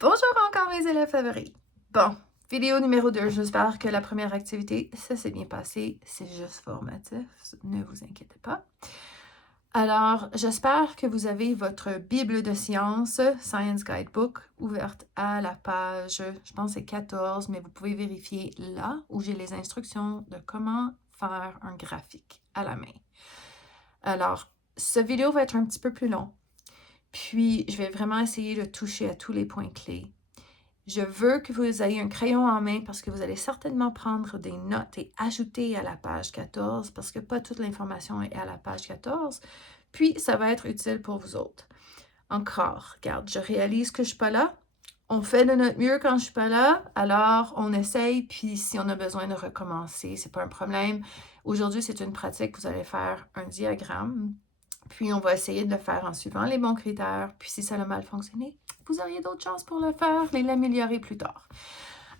Bonjour encore mes élèves favoris. Bon, vidéo numéro 2. J'espère que la première activité, ça s'est bien passé. C'est juste formatif, ne vous inquiétez pas. Alors, j'espère que vous avez votre Bible de sciences, Science Guidebook, ouverte à la page, je pense c'est 14, mais vous pouvez vérifier là où j'ai les instructions de comment faire un graphique à la main. Alors, cette vidéo va être un petit peu plus long. Puis, je vais vraiment essayer de toucher à tous les points clés. Je veux que vous ayez un crayon en main parce que vous allez certainement prendre des notes et ajouter à la page 14 parce que pas toute l'information est à la page 14. Puis, ça va être utile pour vous autres. Encore, regarde, je réalise que je ne suis pas là. On fait de notre mieux quand je ne suis pas là. Alors, on essaye. Puis, si on a besoin de recommencer, ce n'est pas un problème. Aujourd'hui, c'est une pratique. Vous allez faire un diagramme. Puis, on va essayer de le faire en suivant les bons critères. Puis, si ça a mal fonctionné, vous auriez d'autres chances pour le faire et l'améliorer plus tard.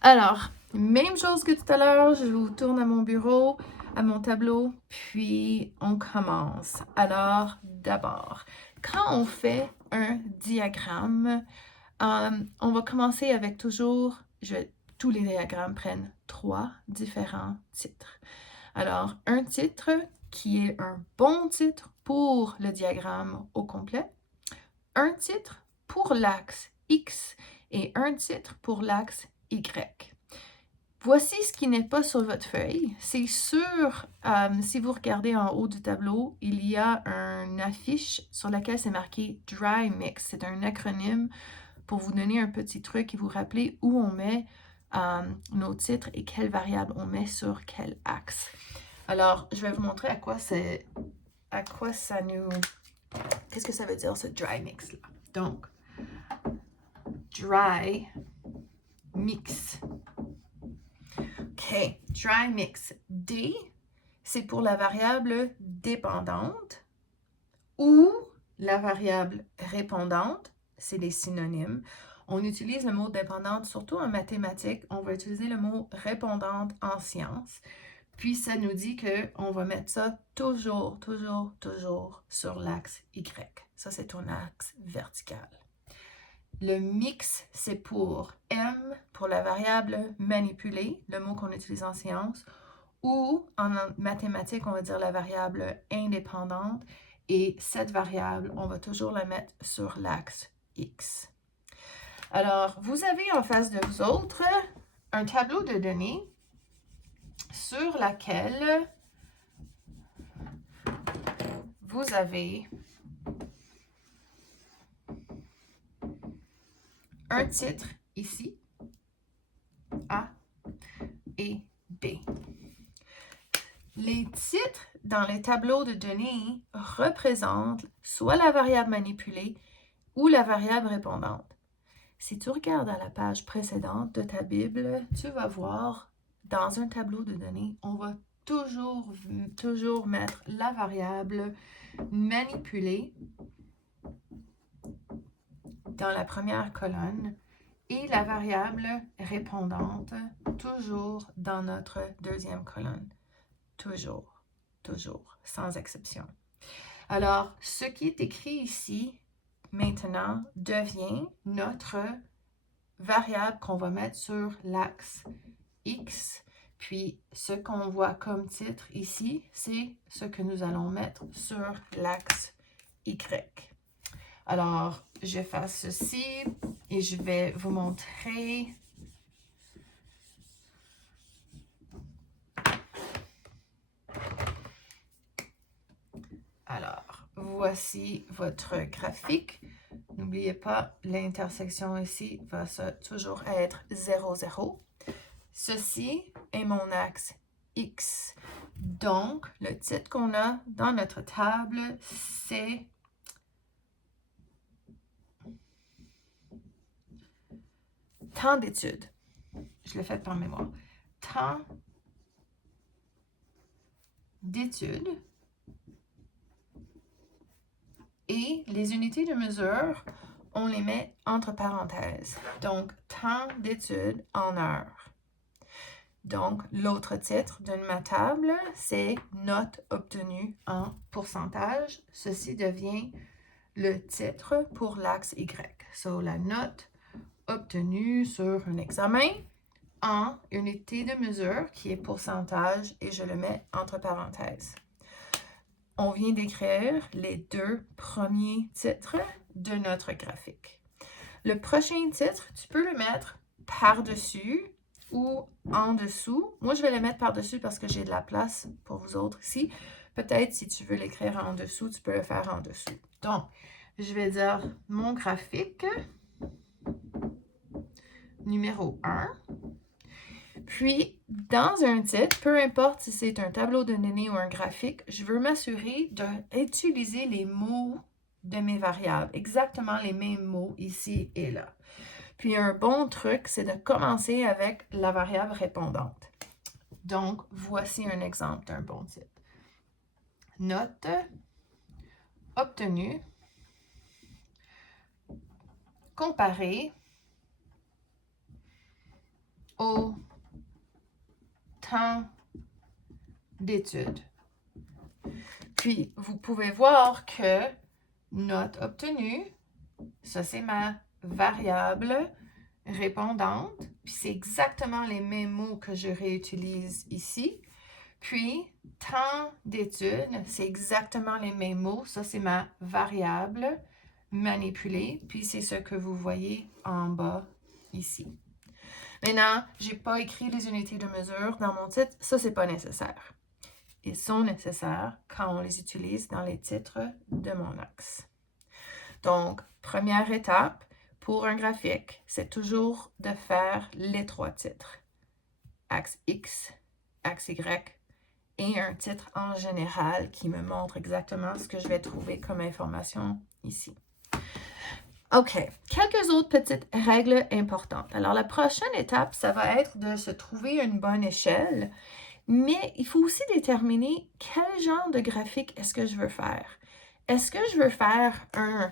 Alors, même chose que tout à l'heure, je vous tourne à mon bureau, à mon tableau, puis on commence. Alors, d'abord, quand on fait un diagramme, on va commencer avec toujours, tous les diagrammes prennent 3 différents titres. Alors, un titre qui est un bon titre pour le diagramme au complet, un titre pour l'axe X et un titre pour l'axe Y. Voici ce qui n'est pas sur votre feuille. C'est sûr, si vous regardez en haut du tableau, il y a une affiche sur laquelle c'est marqué Dry Mix. C'est un acronyme pour vous donner un petit truc et vous rappeler où on met nos titres et quelles variables on met sur quel axe. Alors, je vais vous montrer qu'est-ce que ça veut dire ce dry mix là. Donc, dry mix. OK, dry mix. D, c'est pour la variable dépendante ou la variable répondante, c'est des synonymes. On utilise le mot dépendante surtout en mathématiques. On va utiliser le mot répondante en sciences. Puis, ça nous dit qu'on va mettre ça toujours sur l'axe Y. Ça, c'est ton axe vertical. Le mix, c'est pour M, pour la variable manipulée, le mot qu'on utilise en sciences, ou en mathématiques, on va dire la variable indépendante. Et cette variable, on va toujours la mettre sur l'axe X. Alors, vous avez en face de vous autres un tableau de données sur laquelle vous avez un titre ici, A et B. Les titres dans les tableaux de données représentent soit la variable manipulée ou la variable répondante. Si tu regardes à la page précédente de ta Bible, tu vas voir dans un tableau de données, on va toujours mettre la variable manipulée dans la première colonne et la variable répondante toujours dans notre deuxième colonne. Toujours, sans exception. Alors, ce qui est écrit ici, maintenant, devient notre variable qu'on va mettre sur l'axe X. Puis, ce qu'on voit comme titre ici, c'est ce que nous allons mettre sur l'axe Y. Alors, je fais ceci et je vais vous montrer. Alors, voici votre graphique. N'oubliez pas, l'intersection ici va toujours être 0, 0. Ceci est mon axe X. Donc, le titre qu'on a dans notre table, c'est temps d'études. Je l'ai fait par mémoire. Temps d'études. Et les unités de mesure, on les met entre parenthèses. Donc, temps d'études en heures. Donc, l'autre titre de ma table, c'est notes obtenues en pourcentage. Ceci devient le titre pour l'axe Y. So, la note obtenu sur un examen en unité de mesure qui est pourcentage et je le mets entre parenthèses. On vient d'écrire les 2 premiers titres de notre graphique. Le prochain titre, tu peux le mettre par-dessus ou en dessous. Moi, je vais le mettre par-dessus parce que j'ai de la place pour vous autres ici. Peut-être si tu veux l'écrire en dessous, tu peux le faire en dessous. Donc, je vais dire mon graphique numéro 1. Puis, dans un titre, peu importe si c'est un tableau de données ou un graphique, je veux m'assurer d'utiliser les mots de mes variables, exactement les mêmes mots ici et là. Puis, un bon truc, c'est de commencer avec la variable répondante. Donc, voici un exemple d'un bon titre. Note obtenue comparée au temps d'études. Puis, vous pouvez voir que note obtenue, ça c'est ma variable répondante. Puis, c'est exactement les mêmes mots que je réutilise ici. Puis, temps d'études, c'est exactement les mêmes mots. Ça, c'est ma variable manipulée. Puis, c'est ce que vous voyez en bas ici. Maintenant, je n'ai pas écrit les unités de mesure dans mon titre. Ça, ce n'est pas nécessaire. Ils sont nécessaires quand on les utilise dans les titres de mon axe. Donc, première étape pour un graphique, c'est toujours de faire les 3 titres. Axe X, axe Y et un titre en général qui me montre exactement ce que je vais trouver comme information ici. OK, quelques autres petites règles importantes. Alors, la prochaine étape, ça va être de se trouver une bonne échelle, mais il faut aussi déterminer quel genre de graphique est-ce que je veux faire. Est-ce que je veux faire un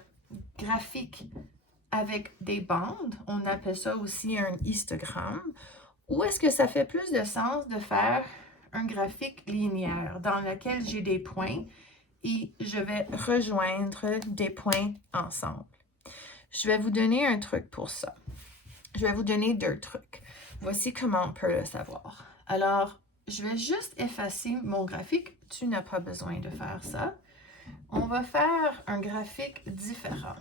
graphique avec des bandes, on appelle ça aussi un histogramme, ou est-ce que ça fait plus de sens de faire un graphique linéaire dans lequel j'ai des points et je vais rejoindre des points ensemble? Je vais vous donner un truc pour ça. Je vais vous donner 2 trucs. Voici comment on peut le savoir. Alors, je vais juste effacer mon graphique. Tu n'as pas besoin de faire ça. On va faire un graphique différent.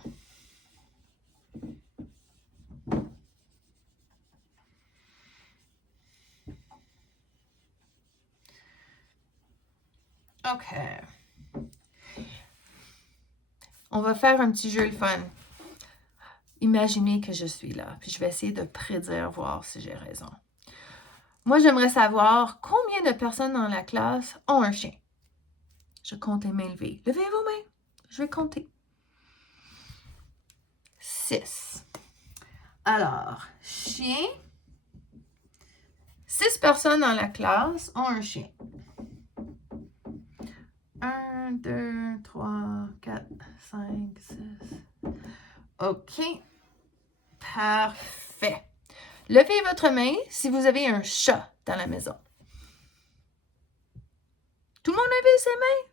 OK. On va faire un petit jeu le fun. Imaginez que je suis là, puis je vais essayer de prédire, voir si j'ai raison. Moi, j'aimerais savoir combien de personnes dans la classe ont un chien. Je compte les mains levées. Levez vos mains. Je vais compter. 6. Alors, chien. 6 personnes dans la classe ont un chien. 1, 2, 3, 4, 5, 6. OK. Parfait. Levez votre main si vous avez un chat dans la maison. Tout le monde a levé ses mains?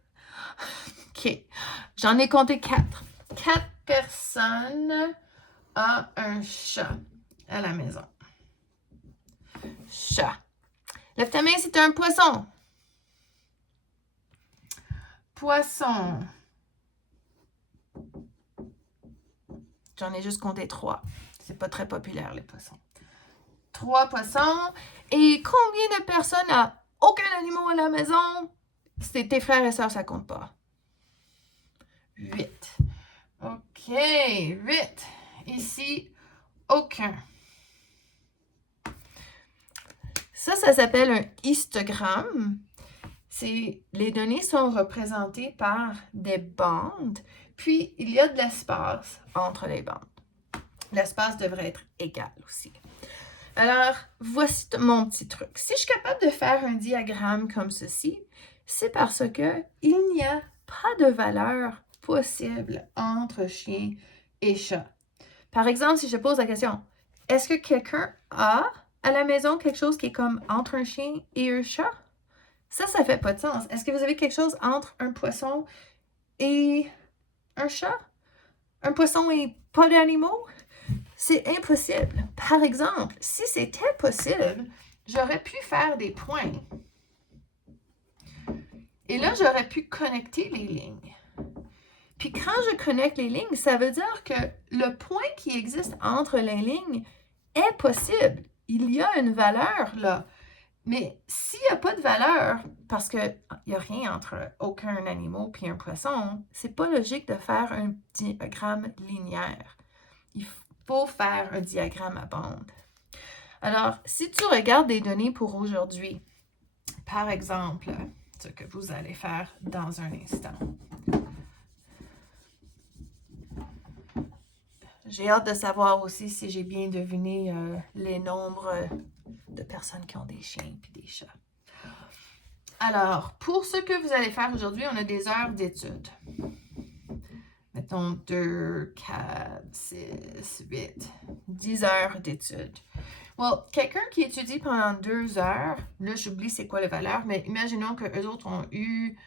OK. J'en ai compté 4. 4 personnes ont un chat à la maison. Chat. Lève ta main si tu as un poisson. Poisson. J'en ai juste compté 3. C'est pas très populaire, les poissons. 3 poissons. Et combien de personnes n'ont aucun animal à la maison? C'est tes frères et sœurs, ça compte pas. 8. OK, 8. Ici, aucun. Ça s'appelle un histogramme. Les données sont représentées par des bandes, puis il y a de l'espace entre les bandes. L'espace devrait être égal aussi. Alors, voici mon petit truc. Si je suis capable de faire un diagramme comme ceci, c'est parce que il n'y a pas de valeur possible entre chien et chat. Par exemple, si je pose la question, est-ce que quelqu'un a à la maison quelque chose qui est comme entre un chien et un chat? Ça fait pas de sens. Est-ce que vous avez quelque chose entre un poisson et un chat? Un poisson et pas d'animaux? c'est impossible. Par exemple, si c'était possible, j'aurais pu faire des points. Et là, j'aurais pu connecter les lignes. Puis quand je connecte les lignes, ça veut dire que le point qui existe entre les lignes est possible. Il y a une valeur là. Mais s'il n'y a pas de valeur, parce qu'il n'y a rien entre aucun animal et un poisson, c'est pas logique de faire un diagramme linéaire. Il faut faire un diagramme à bande. Alors, si tu regardes des données pour aujourd'hui, par exemple, ce que vous allez faire dans un instant. J'ai hâte de savoir aussi si j'ai bien deviné les nombres de personnes qui ont des chiens et des chats. Alors, pour ce que vous allez faire aujourd'hui, on a des heures d'études. Mettons 2, 4, 6, 8, 10 heures d'études. Well, quelqu'un qui étudie pendant 2 heures, là j'oublie c'est quoi la valeur, mais imaginons qu'eux autres ont eu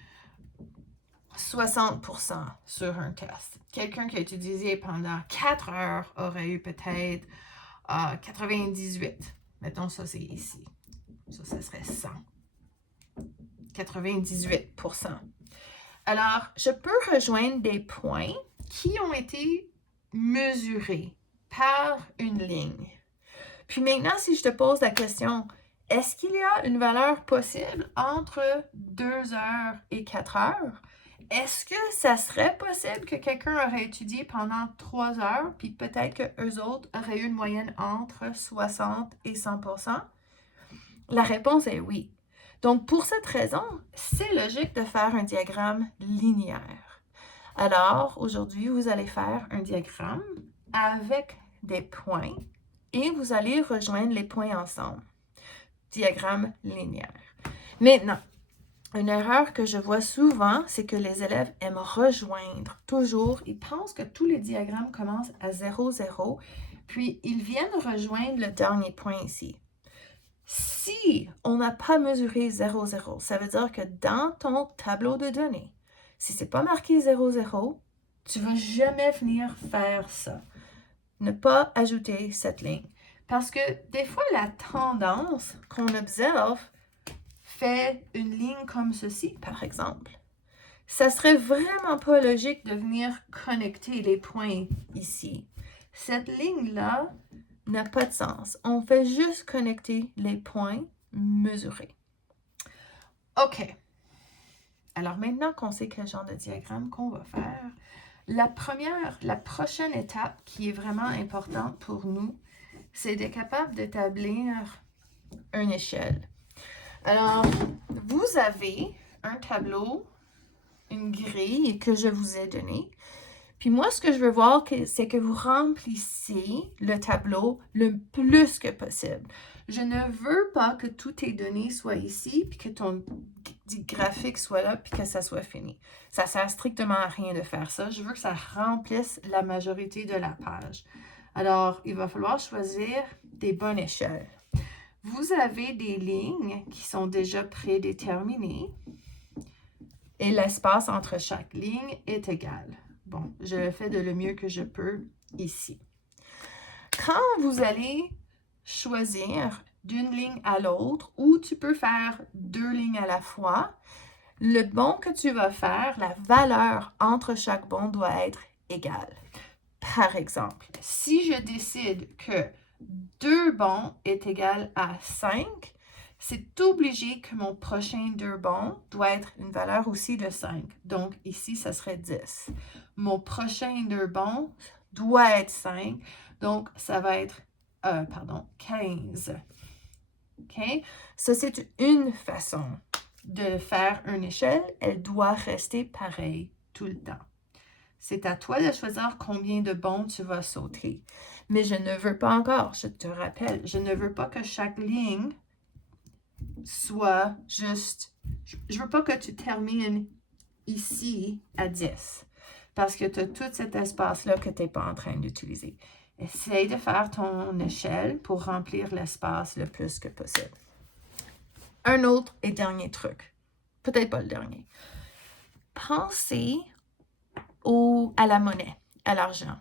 60% sur un test. Quelqu'un qui a étudié pendant 4 heures aurait eu peut-être 98. Mettons ça c'est ici. Ça serait 100. 98%. Alors, je peux rejoindre des points qui ont été mesurés par une ligne. Puis maintenant, si je te pose la question, est-ce qu'il y a une valeur possible entre 2 heures et 4 heures? Est-ce que ça serait possible que quelqu'un aurait étudié pendant 3 heures, puis peut-être qu'eux autres auraient eu une moyenne entre 60 et 100%? La réponse est oui. Donc, pour cette raison, c'est logique de faire un diagramme linéaire. Alors, aujourd'hui, vous allez faire un diagramme avec des points et vous allez rejoindre les points ensemble. Diagramme linéaire. Maintenant, une erreur que je vois souvent, c'est que les élèves aiment rejoindre toujours. Ils pensent que tous les diagrammes commencent à 0, 0, puis ils viennent rejoindre le dernier point ici. Si on n'a pas mesuré 0, 0, ça veut dire que dans ton tableau de données, si ce n'est pas marqué 0, 0, tu ne vas jamais venir faire ça. Ne pas ajouter cette ligne. Parce que des fois, la tendance qu'on observe fait une ligne comme ceci, par exemple. Ça serait vraiment pas logique de venir connecter les points ici. Cette ligne-là n'a pas de sens. On fait juste connecter les points mesurés. OK. Alors maintenant qu'on sait quel genre de diagramme qu'on va faire, la prochaine étape qui est vraiment importante pour nous, c'est d'être capable d'établir une échelle. Alors, vous avez un tableau, une grille que je vous ai donnée. Puis moi, ce que je veux voir, c'est que vous remplissez le tableau le plus que possible. Je ne veux pas que toutes tes données soient ici, puis que ton graphique soit là, puis que ça soit fini. Ça ne sert strictement à rien de faire ça. Je veux que ça remplisse la majorité de la page. Alors, il va falloir choisir des bonnes échelles. Vous avez des lignes qui sont déjà prédéterminées et l'espace entre chaque ligne est égal. Bon, je le fais de le mieux que je peux ici. Quand vous allez choisir d'une ligne à l'autre, ou tu peux faire 2 lignes à la fois, le bond que tu vas faire, la valeur entre chaque bond doit être égale. Par exemple, si je décide que 2 bonds est égal à 5, c'est obligé que mon prochain 2 bonds doit être une valeur aussi de 5. Donc, ici, ça serait 10. Mon prochain 2 bonds doit être 5. Donc, ça va être, 15. OK? Ça, c'est une façon de faire une échelle. Elle doit rester pareille tout le temps. C'est à toi de choisir combien de bonds tu vas sauter. Mais je ne veux pas encore, je te rappelle, je ne veux pas que chaque ligne soit juste... Je veux pas que tu termines ici à 10 parce que tu as tout cet espace-là que tu n'es pas en train d'utiliser. Essaye de faire ton échelle pour remplir l'espace le plus que possible. Un autre et dernier truc, peut-être pas le dernier. Pensez à la monnaie, à l'argent.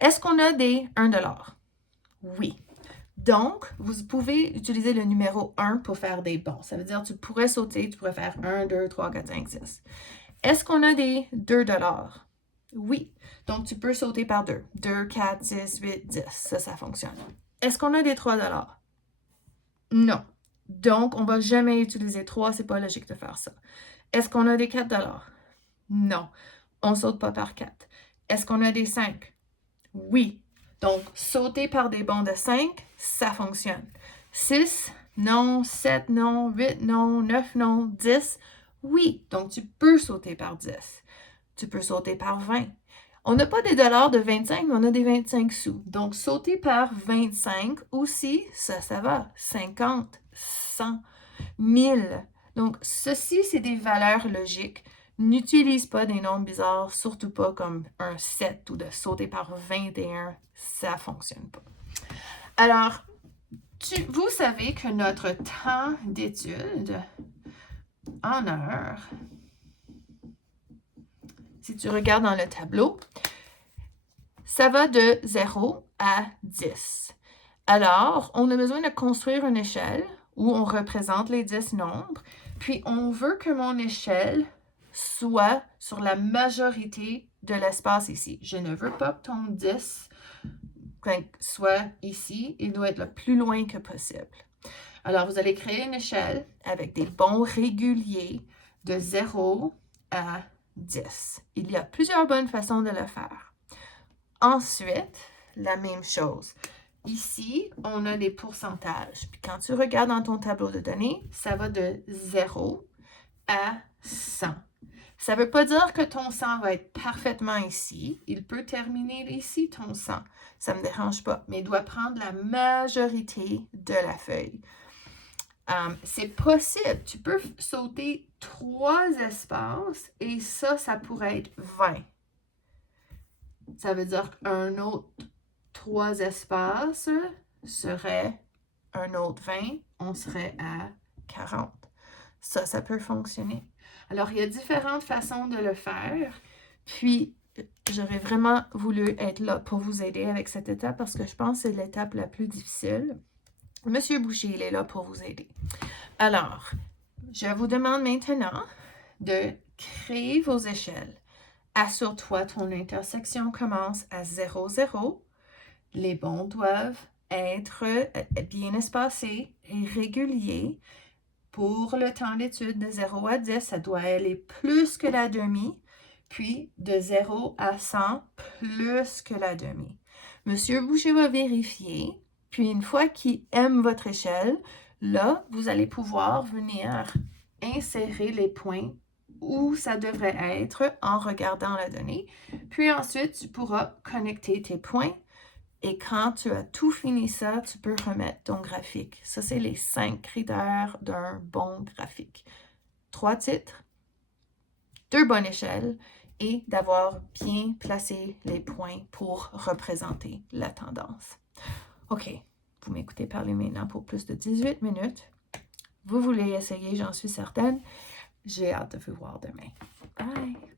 Est-ce qu'on a des 1 $? Oui. Donc, vous pouvez utiliser le numéro 1 pour faire des bons. Ça veut dire que tu pourrais sauter, tu pourrais faire 1, 2, 3, 4, 5, 6. Est-ce qu'on a des 2 $? Oui. Donc, tu peux sauter par 2. 2, 4, 6, 8, 10. Ça fonctionne. Est-ce qu'on a des 3 $? Non. Donc, on ne va jamais utiliser 3. C'est pas logique de faire ça. Est-ce qu'on a des 4 $? Non. On ne saute pas par 4. Est-ce qu'on a des 5? Oui. Donc, sauter par des bons de 5, ça fonctionne. 6, non. 7, non. 8, non. 9, non. 10, oui. Donc, tu peux sauter par 10. Tu peux sauter par 20. On n'a pas des dollars de 25, mais on a des 25 sous. Donc, sauter par 25 aussi, ça va. 50, 100, 1000. Donc, ceci, c'est des valeurs logiques. N'utilise pas des nombres bizarres, surtout pas comme un 7 ou de sauter par 21. Ça ne fonctionne pas. Alors, vous savez que notre temps d'étude en heures, si tu regardes dans le tableau, ça va de 0 à 10. Alors, on a besoin de construire une échelle où on représente les 10 nombres, puis on veut que mon échelle soit sur la majorité de l'espace ici. Je ne veux pas que ton 10 soit ici, il doit être le plus loin que possible. Alors, vous allez créer une échelle avec des bons réguliers de 0 à 10. Il y a plusieurs bonnes façons de le faire. Ensuite, la même chose. Ici, on a des pourcentages. Puis quand tu regardes dans ton tableau de données, ça va de 0 à 100. Ça ne veut pas dire que ton 100 va être parfaitement ici. Il peut terminer ici, ton 100. Ça ne me dérange pas, mais il doit prendre la majorité de la feuille. C'est possible. Tu peux sauter 3 espaces et ça pourrait être 20. Ça veut dire qu'un autre 3 espaces serait un autre 20. On serait à 40. Ça peut fonctionner. Alors, il y a différentes façons de le faire. Puis, j'aurais vraiment voulu être là pour vous aider avec cette étape parce que je pense que c'est l'étape la plus difficile. Monsieur Boucher, il est là pour vous aider. Alors, je vous demande maintenant de créer vos échelles. Assure-toi, ton intersection commence à 0, 0. Les bons doivent être bien espacés et réguliers. Pour le temps d'étude de 0 à 10, ça doit aller plus que la demi. Puis de 0 à 100, plus que la demi. Monsieur Boucher va vérifier. Puis une fois qu'il aime votre échelle, là, vous allez pouvoir venir insérer les points où ça devrait être en regardant la donnée. Puis ensuite, tu pourras connecter tes points. Et quand tu as tout fini ça, tu peux remettre ton graphique. Ça, c'est les 5 critères d'un bon graphique. 3 titres, 2 bonnes échelles et d'avoir bien placé les points pour représenter la tendance. OK, vous m'écoutez parler maintenant pour plus de 18 minutes. Vous voulez essayer, j'en suis certaine. J'ai hâte de vous voir demain. Bye!